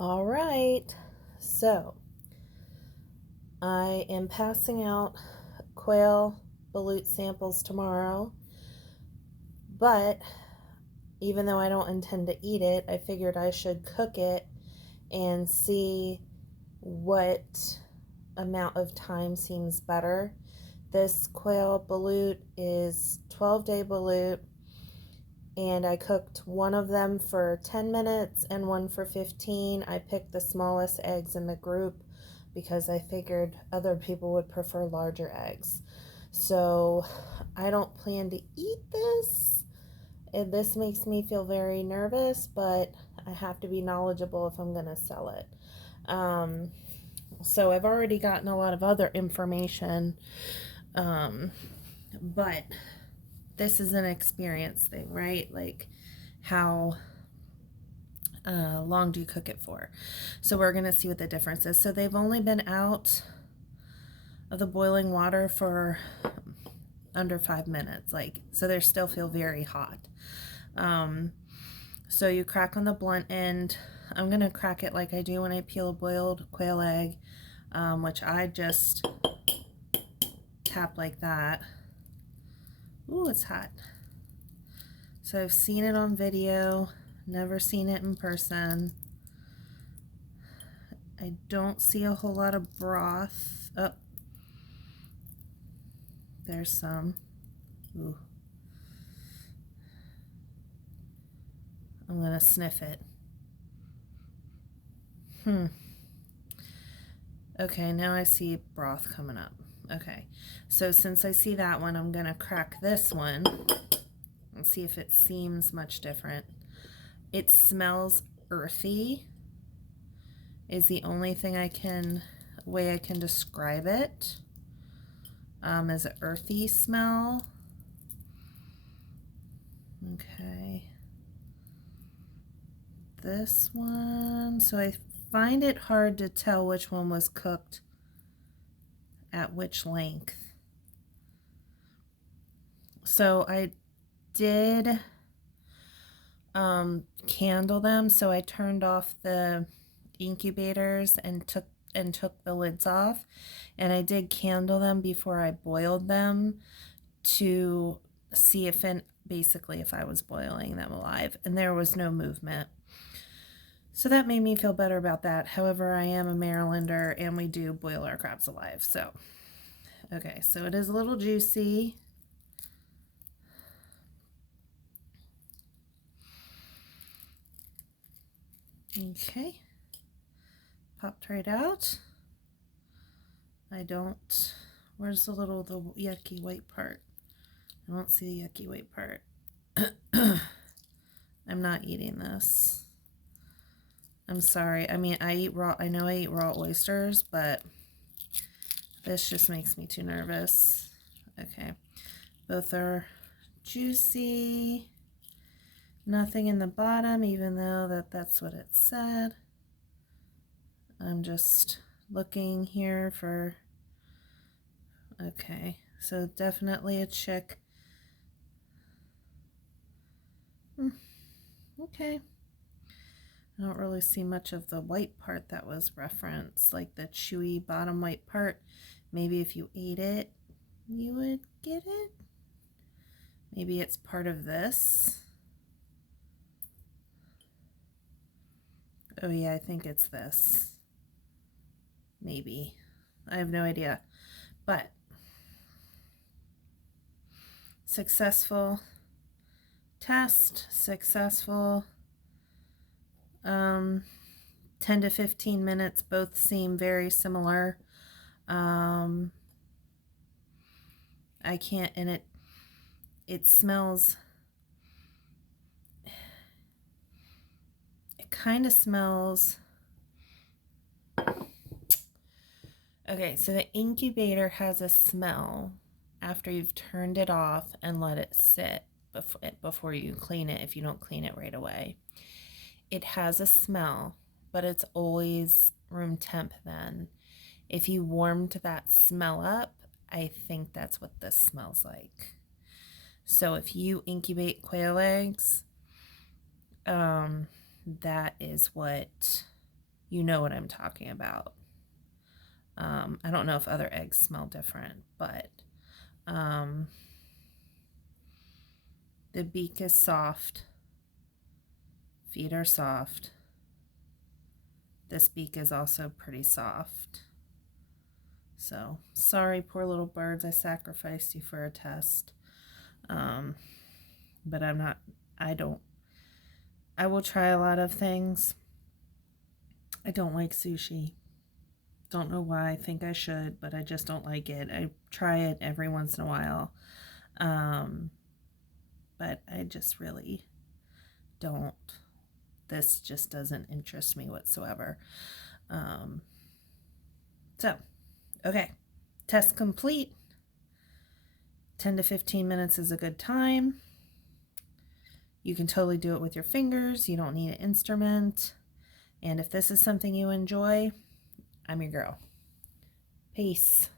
All right, so I am passing out quail balut samples tomorrow, but even though I don't intend to eat it, I figured I should cook it and see what amount of time seems better. This quail balut is 12-day balut, and I cooked one of them for 10 minutes and one for 15. I picked the smallest eggs in the group because I figured other people would prefer larger eggs. So I don't plan to eat this. And this makes me feel very nervous, but I have to be knowledgeable if I'm going to sell it. So I've already gotten a lot of other information, but this is an experience thing, right? Like, how long do you cook it for? So we're going to see what the difference is. So they've only been out of the boiling water for under 5 minutes. So they still feel very hot. So you crack on the blunt end. I'm going to crack it like I do when I peel a boiled quail egg, which I just tap like that. Ooh, it's hot. So I've seen it on video, never seen it in person. I don't see a whole lot of broth. Oh, there's some. Ooh. I'm gonna sniff it. Okay, now I see broth coming up. Okay, so since I see that one, I'm gonna crack this one and see if it seems much different. It smells earthy, is the only thing way I can describe it. Is an earthy smell. Okay. This one, so I find it hard to tell which one was cooked at which length. So I did candle them, so I turned off the incubators and took the lids off, and I did candle them before I boiled them to see if I was boiling them alive, and there was no movement. So that made me feel better about that. However, I am a Marylander and we do boil our crabs alive. So, okay, so it is a little juicy. Okay, popped right out. Where's the yucky white part? I don't see the yucky white part. I'm not eating this. I'm sorry. I mean, I know I eat raw oysters, but this just makes me too nervous. Okay, both are juicy. Nothing in the bottom, even though that's what it said. I'm just looking here for, okay, so definitely a chick. Okay. I don't really see much of the white part that was referenced, like the chewy bottom white part. Maybe if you ate it, you would get it. Maybe it's part of this. Oh yeah, I think it's this. Maybe. I have no idea. But successful test, successful. 10 to 15 minutes, both seem very similar. I can't, and it smells, it kind of smells. Okay, so the incubator has a smell after you've turned it off and let it sit before you clean it, if you don't clean it right away. It has a smell, but it's always room temp then. If you warmed that smell up, I think that's what this smells like. So if you incubate quail eggs, that is what you know what I'm talking about. I don't know if other eggs smell different, but the beak is soft, feet are soft. This beak is also pretty soft. So, sorry, poor little birds, I sacrificed you for a test. But I will try a lot of things. I don't like sushi. Don't know why. I think I should, but I just don't like it. I try it every once in a while. But I just really don't. This just doesn't interest me whatsoever. So, okay. Test complete. 10 to 15 minutes is a good time. You can totally do it with your fingers. You don't need an instrument. And if this is something you enjoy, I'm your girl. Peace.